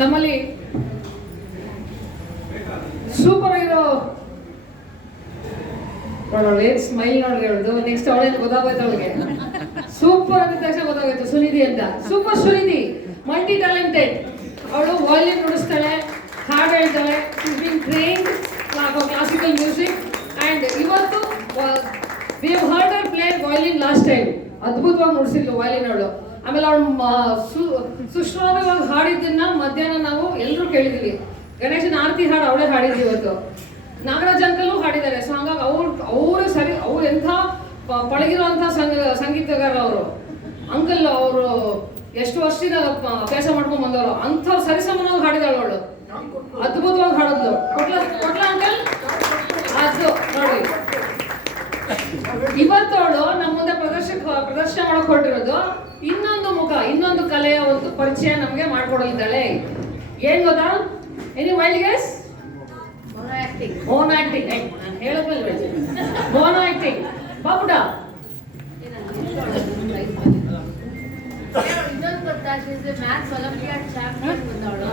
ನಮ್ಮಲ್ಲಿ super hero ಏನ್ smile ನೋಡಿ ಹೇಳುದು. ನೆಕ್ಸ್ಟ್ ಅವಳೇನು ಗೊತ್ತಾಗೋಯ್ತು ಅವಳಿಗೆ. ಸೂಪರ್ ಅಂದ ತಕ್ಷಣ ಗೊತ್ತಾಗೋಯ್ತು ಸುನಿಧಿ ಅಂತ. Super Sunidhi, multi talented. ಅವಳು ವಾಯ್ಲಿನ್ ನುಡಿಸ್ತಾಳೆ, ಹಾಡು ಹೇಳ್ತಾಳೆ. ಟ್ರೈನ್ಡ್ ಕ್ಲಾಸಿಕಲ್ ಮ್ಯೂಸಿಕ್ ಅಂಡ್ ಇವತ್ತು we have heard Har play violin last time. ಅದ್ಭುತವಾಗಿ ನುಡಿಸಿದ್ಲು ವಾಯ್ಲಿನ್ ಅವಳು. ಆಮೇಲೆ ಅವಳು ಸುಶ್ರಾವ್ಯವಾಗಿ ಹಾಡಿದ್ದನ್ನ ಮಧ್ಯಾಹ್ನ ನಾವು ಎಲ್ಲರೂ ಕೇಳಿದೀವಿ. ಗಣೇಶನ ಆರತಿ ಹಾಡು ಅವಳೇ ಹಾಡಿದ್ವಿ ಇವತ್ತು. ನಾಗರಾಜ್ ಅಂಕಲು ಹಾಡಿದ್ದಾರೆ. ಸೊ ಹಂಗಾಗಿ ಅವರು ಸರಿ, ಅವ್ರು ಎಂಥ ಪಳಗಿರುವಂಥ ಸಂಗೀತಗಾರ ಅವರು. ಅಂಕಲ್ ಅವರು ಎಷ್ಟು ವರ್ಷದಿಂದ ಅಭ್ಯಾಸ ಮಾಡ್ಕೊಂಡ್ ಬಂದವರು. ಅಂಥವ್ರು ಸರಿಸಮನಾಗಿ ಹಾಡಿದಾಳು ಅವಳು. ಅದ್ಭುತವಾಗಿ ಹಾಡಿದ್ಲು. ಕೊಟ್ಲ ಅಂಕಲ್ ಅದು ನೋಡಿ. ಇವತ್ತು ಅವಳು ನಮ್ಮ ಮುಂದೆ ಪ್ರದರ್ಶನ ಮಾಡಕ್ ಹೊರಟಿರೋದು ಇನ್ನೊಂದು ಮುಖ, ಇನ್ನೊಂದು ಕಲೆಯ ಒಂದು ಪರಿಚಯ ನಮಗೆ ಮಾಡ್ಕೊಡಲಿದ್ದಾಳೆ. ಏನ್ ಗೊತ್ತಾ? Any wild guess? Mono acting. ನಾನು ಹೇಳದ್ಮೇಲೆ ಮೋನೋ ಆಕ್ಟಿಂಗ್. ಬಾಬುಡ ಇನ್ನೊಂದು ಗೊತ್ತಾ? Maths olympiad champion ಬಂದವಳು.